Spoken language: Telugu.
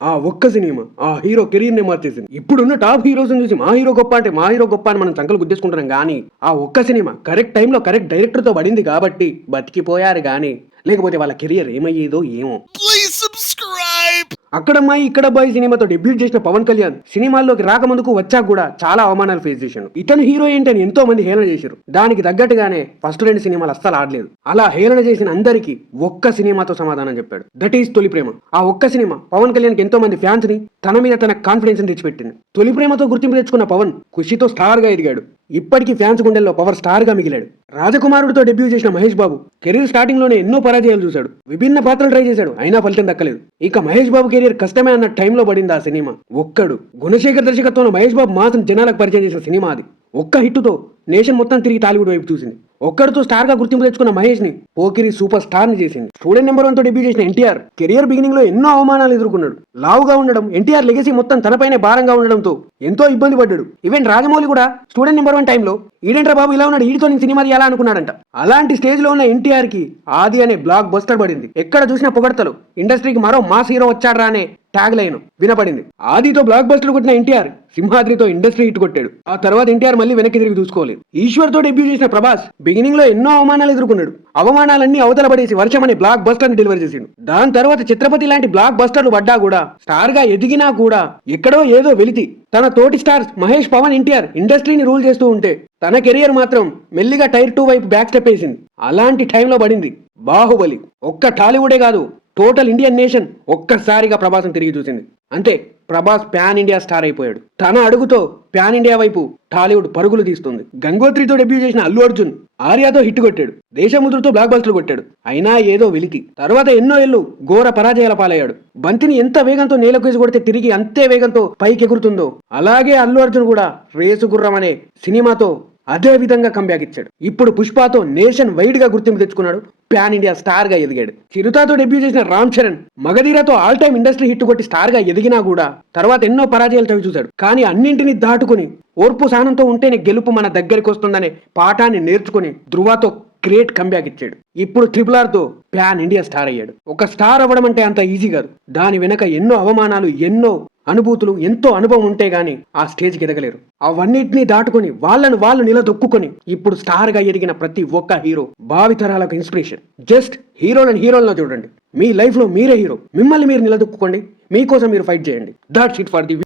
ఆ ఒక్క సినిమా ఆ హీరో కెరీర్ ని మార్చేసింది. ఇప్పుడున్న టాప్ హీరోస్ చూసి మా హీరో గొప్ప అంటే మా హీరో గొప్ప అని మనం చంకలు గుద్దేసుకుంటున్నాం గానీ ఆ ఒక్క సినిమా కరెక్ట్ టైంలో కరెక్ట్ డైరెక్టర్ తో పడింది కాబట్టి బతికిపోయారు గానీ లేకపోతే వాళ్ళ కెరియర్ ఏమయ్యేదో ఏమో. Please subscribe. అక్కడమ్మాయి ఇక్కడ బాయ్ సినిమాతో డెబ్యూట్ చేసిన పవన్ కళ్యాణ్ సినిమాల్లోకి రాకముందుకు వచ్చాక కూడా చాలా అవమానాలు ఫేస్ చేశాడు. ఇతను హీరో ఏంటని ఎంతో మంది హేళన చేశారు. దానికి తగ్గట్టుగానే ఫస్ట్ 2 సినిమాలు అస్సలు ఆడలేదు. అలా హేళన చేసిన అందరికీ ఒక్క సినిమాతో సమాధానం చెప్పాడు. దట్ ఈస్ తొలి ప్రేమ. ఆ ఒక్క సినిమా పవన్ కళ్యాణ్ కి ఎంతో మంది ఫ్యాన్స్ ని తన మీద తన కాన్ఫిడెన్స్ ని తెచ్చిపెట్టింది. తొలి ప్రేమతో గుర్తింపు తెచ్చుకున్న పవన్ ఖుషితో స్టార్ గా ఎదిగాడు. ఇప్పటికీ ఫ్యాన్స్ గుండెల్లో పవర్ స్టార్ గా మిగిలాడు. రాజకుమారుడితో డెబ్యూ చేసిన మహేష్ బాబు కెరీర్ స్టార్టింగ్ లోనే ఎన్నో పరాజయాలు చూశాడు. విభిన్న పాత్రలు ట్రై చేశాడు, అయినా ఫలితం దక్కలేదు. ఇక మహేష్ బాబు కెరీర్ కష్టమే అన్న టైంలో పడింది ఆ సినిమా ఒక్కడు. గుణశేఖర్ దర్శకత్వంలో మహేష్ బాబు మాత్రం జనాలకు పరిచయం చేసిన సినిమా అది. ఒక్క హిట్టుతో నేషన్ మొత్తం తిరిగి టాలీవుడ్ వైపు చూసింది. ఒక్కడితో స్టార్ గా గుర్తింపు తెచ్చుకున్న మహేష్ ని పోకిరి సూపర్ స్టార్ ని చేసింది. స్టూడెంట్ నెంబర్ 1 తో డెబ్యూ చేసిన ఎన్టీఆర్ కెరియర్ బిగినింగ్ లో ఎన్నో అవమానాలు ఎదుర్కొన్నాడు. లావుగా ఉండడం, ఎన్టీఆర్ లెగసీ మొత్తం తనపైనే భారంగా ఉండడంతో ఎంతో ఇబ్బంది పడ్డాడు. ఈవెన్ రాజమౌళి కూడా స్టూడెంట్ నెంబర్ 1 టైంలో ఈడెంట్రా బాబు ఇలా ఉన్నాడు, ఈడితో నేను సినిమా తీయాలా అనుకున్నాడంట. అలాంటి స్టేజ్ లో ఉన్న ఎన్టీఆర్ కి ఆది అనే బ్లాక్ బస్టర్ పడింది. ఎక్కడ చూసినా పొగడతలు, ఇండస్ట్రీకి మరో మాస్ హీరో వచ్చాడ్రా అనే ట్యాగ్ లైన్ వినపడింది. ఆదితో బ్లాక్ బస్టర్ కొట్టిన ఎన్టీఆర్ సింహాద్రితో ఇండస్ట్రీ హిట్ కొట్టాడు. ఆ తర్వాత ఎన్టీఆర్ మళ్ళీ వెనక్కి తిరిగి చూసుకోలేదు. ఈశ్వర్ తో డెబ్యూ చేసిన ప్రభాస్ బిగినింగ్ లో ఎన్నో అవమానాలు ఎదుర్కొన్నాడు. అవమానాలన్నీ అవతల పడేసి వర్షం అనే బ్లాక్ బస్టర్ ని డెలివరీ చేసిండు. దాని తర్వాత ఛత్రపతి లాంటి బ్లాక్ బస్టర్లు పడ్డా కూడా స్టార్ గా ఎదిగినా కూడా ఎక్కడో ఏదో వెలితి తన తోటి స్టార్స్ మహేష్, పవన్, ఎన్టీఆర్ ఇండస్ట్రీని రూల్ చేస్తూ ఉంటే తన కెరియర్ మాత్రం మెల్లిగా టైర్ 2 వైపు బ్యాక్ స్టెప్ వేసింది. అలాంటి టైంలో పడింది బాహుబలి. ఒక్క టాలీవుడే కాదు, టోటల్ ఇండియన్ నేషన్ ఒక్కసారిగా ప్రభాస్ని తిరిగి చూసింది. అంతే, ప్రభాస్ ప్యాన్ ఇండియా స్టార్ అయిపోయాడు. తన అడుగుతో ప్యాన్ ఇండియా వైపు టాలీవుడ్ పరుగులు తీస్తుంది. గంగోత్రితో డెబ్యూ చేసిన అల్లు అర్జున్ ఆర్యాతో హిట్ కొట్టాడు. దేశముద్రతో బ్లాక్ బస్టర్ కొట్టాడు, అయినా ఏదో వెలితి. తర్వాత ఎన్నో ఏళ్ళు ఘోర పరాజయాల పాలయ్యాడు. బంతిని ఎంత వేగంతో నేలకేసి కొడితే తిరిగి అంతే వేగంతో పైకి ఎగురుతుందో అలాగే అల్లు అర్జున్ కూడా రేసు గుర్రం అనే సినిమాతో అదే విధంగా కంబ్యాక్ ఇచ్చాడు. ఇప్పుడు పుష్పతో నేషన్ వైడ్ గా గుర్తింపు తెచ్చుకున్నాడు. ప్యాన్ ఇండియా స్టార్ గా ఎదిగాడు. చిరుతాతో డెబ్యూ చేసిన రామ్ చరణ్ మగధీరతో ఆల్ టైమ్ ఇండస్ట్రీ హిట్ కొట్టి స్టార్ గా ఎదిగినా కూడా తర్వాత ఎన్నో పరాజయాలు చవి చూశాడు. కానీ అన్నింటినీ దాటుకుని ఓర్పు సహనంతో ఉంటేనే గెలుపు మన దగ్గరికి వస్తుందనే పాఠాన్ని నేర్చుకుని ధృవతో గ్రేట్ కంబ్యాక్ ఇచ్చాడు. ఇప్పుడు RRR తో ప్యాన్ ఇండియా స్టార్ అయ్యాడు. ఒక స్టార్ అవ్వడం అంటే అంత ఈజీ కాదు. దాని వెనక ఎన్నో అవమానాలు, ఎన్నో అనుభూతులు, ఎంతో అనుభవం ఉంటే గానీ ఆ స్టేజ్కి ఎదగలేరు. అవన్నిటినీ దాటుకొని వాళ్ళు నిలదొక్కుని ఇప్పుడు స్టార్ గా ఎదిగిన ప్రతి ఒక్క హీరో భావితరాలకు ఇన్స్పిరేషన్. జస్ట్ హీరోలను చూడండి. మీ లైఫ్ లో మీరే హీరో. మిమ్మల్ని మీరు నిలదొక్కుకోండి, మీకోసం మీరు ఫైట్ చేయండి. That's it for the